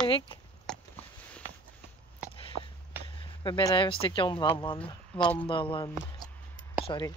Dominique. We zijn even een stukje aan het wandelen. Sorry.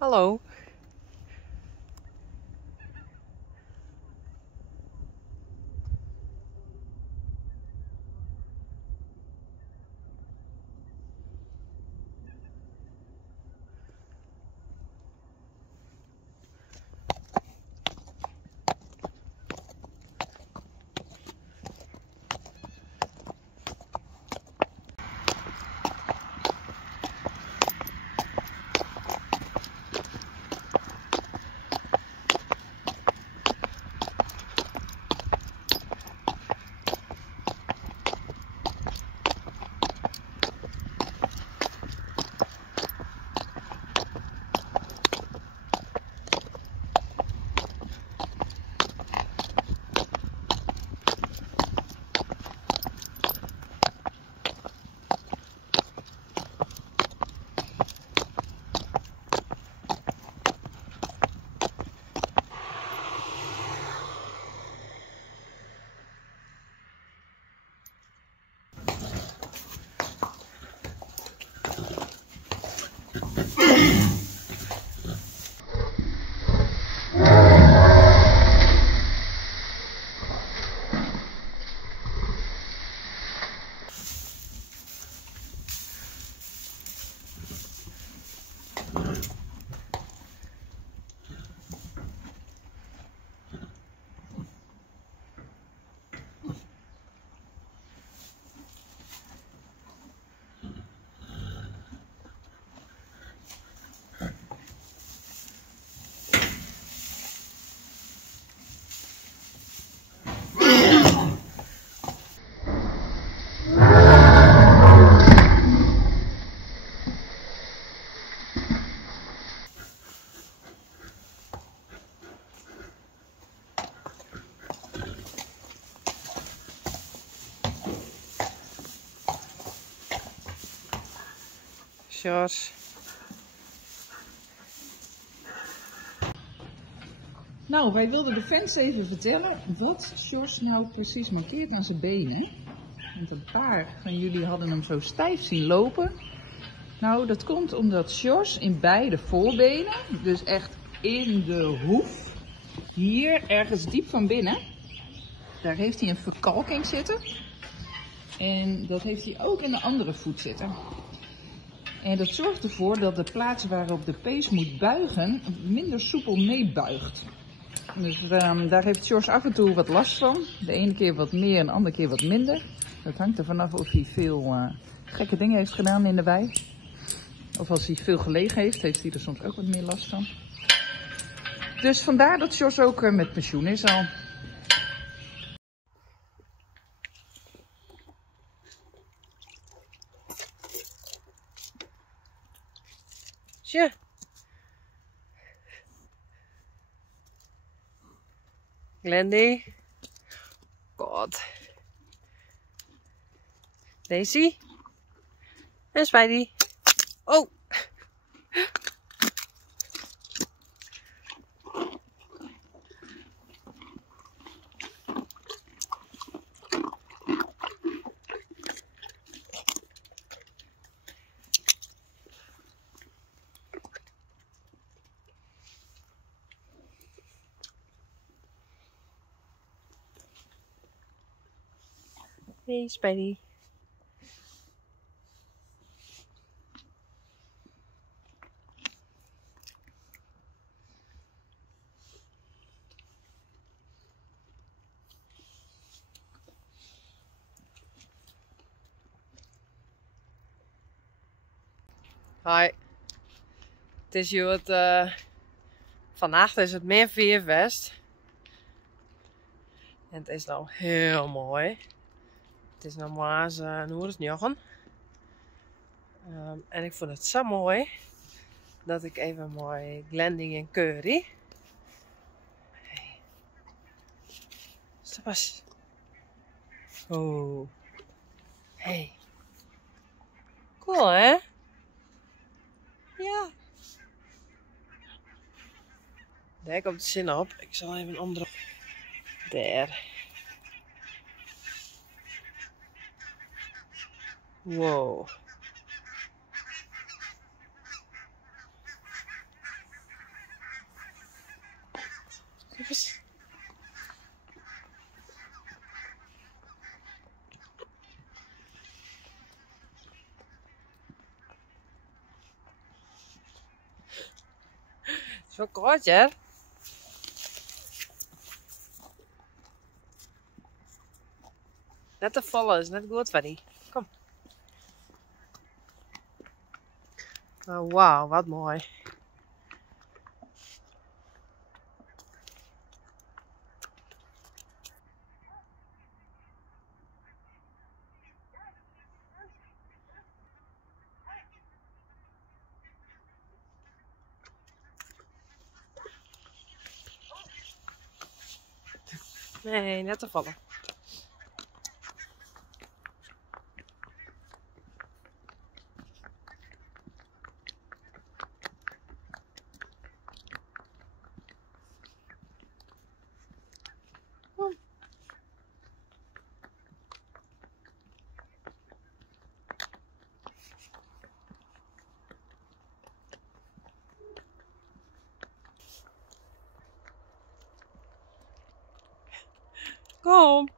Hallo. Sjors. Nou, wij wilden de fans even vertellen wat Sjors nou precies mankeert aan zijn benen. Want een paar van jullie hadden hem zo stijf zien lopen. Nou, dat komt omdat Sjors in beide voorbenen, dus echt in de hoef, hier ergens diep van binnen, daar heeft hij een verkalking zitten. En dat heeft hij ook in de andere voet zitten. En dat zorgt ervoor dat de plaats waarop de pees moet buigen minder soepel meebuigt. Dus daar heeft Sjors af en toe wat last van. De ene keer wat meer en de andere keer wat minder. Dat hangt er vanaf of hij veel gekke dingen heeft gedaan in de wei. Of als hij veel gelegen heeft, heeft hij er soms ook wat meer last van. Dus vandaar dat Sjors ook met pensioen is al. Tja. Glendy. God. Daisy. En Spidey. Oh. Hey, Spidey. Hoi. Het is vannacht is het meer weer west. En het is nou heel mooi. Het is nou maar een uur njochen. En ik vond het zo mooi dat ik even mooi Glending en Curry. Hey. Stop eens. Oh. Hey. Cool hè? Ja. Daar komt de zin op. Ik zal even een andere. Daar. Wow. Kijk eens. Het is wel kort, hè? Net te vallen is net goed, Fanny. Kom. Oh, wauw, wat mooi. Nee, net te vallen. Kom. Kom.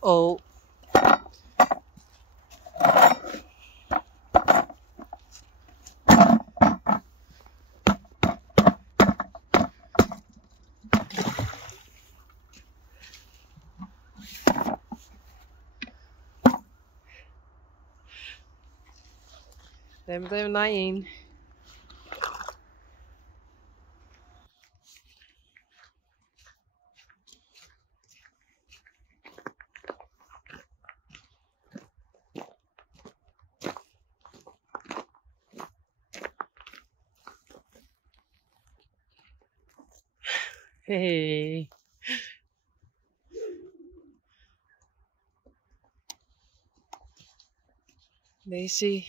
Oh. Neem het even naar je in. Hey. Daisy.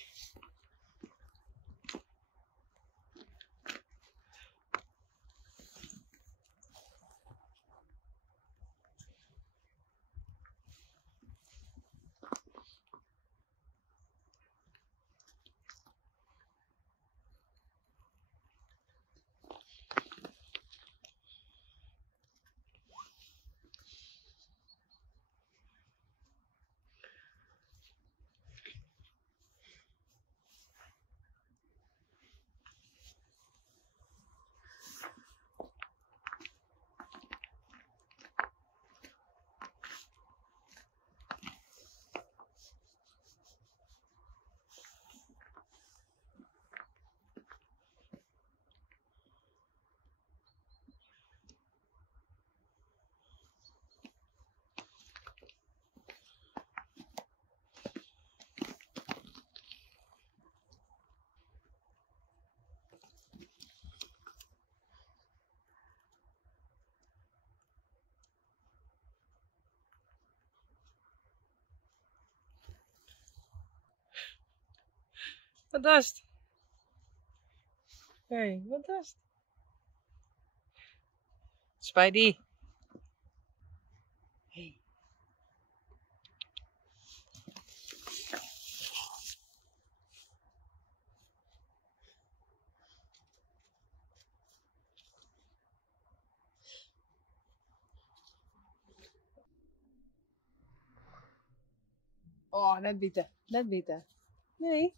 Wat is het? Hé, wat is het? Spidey. Hey. Oh, net bieten. Net bieten. Nee.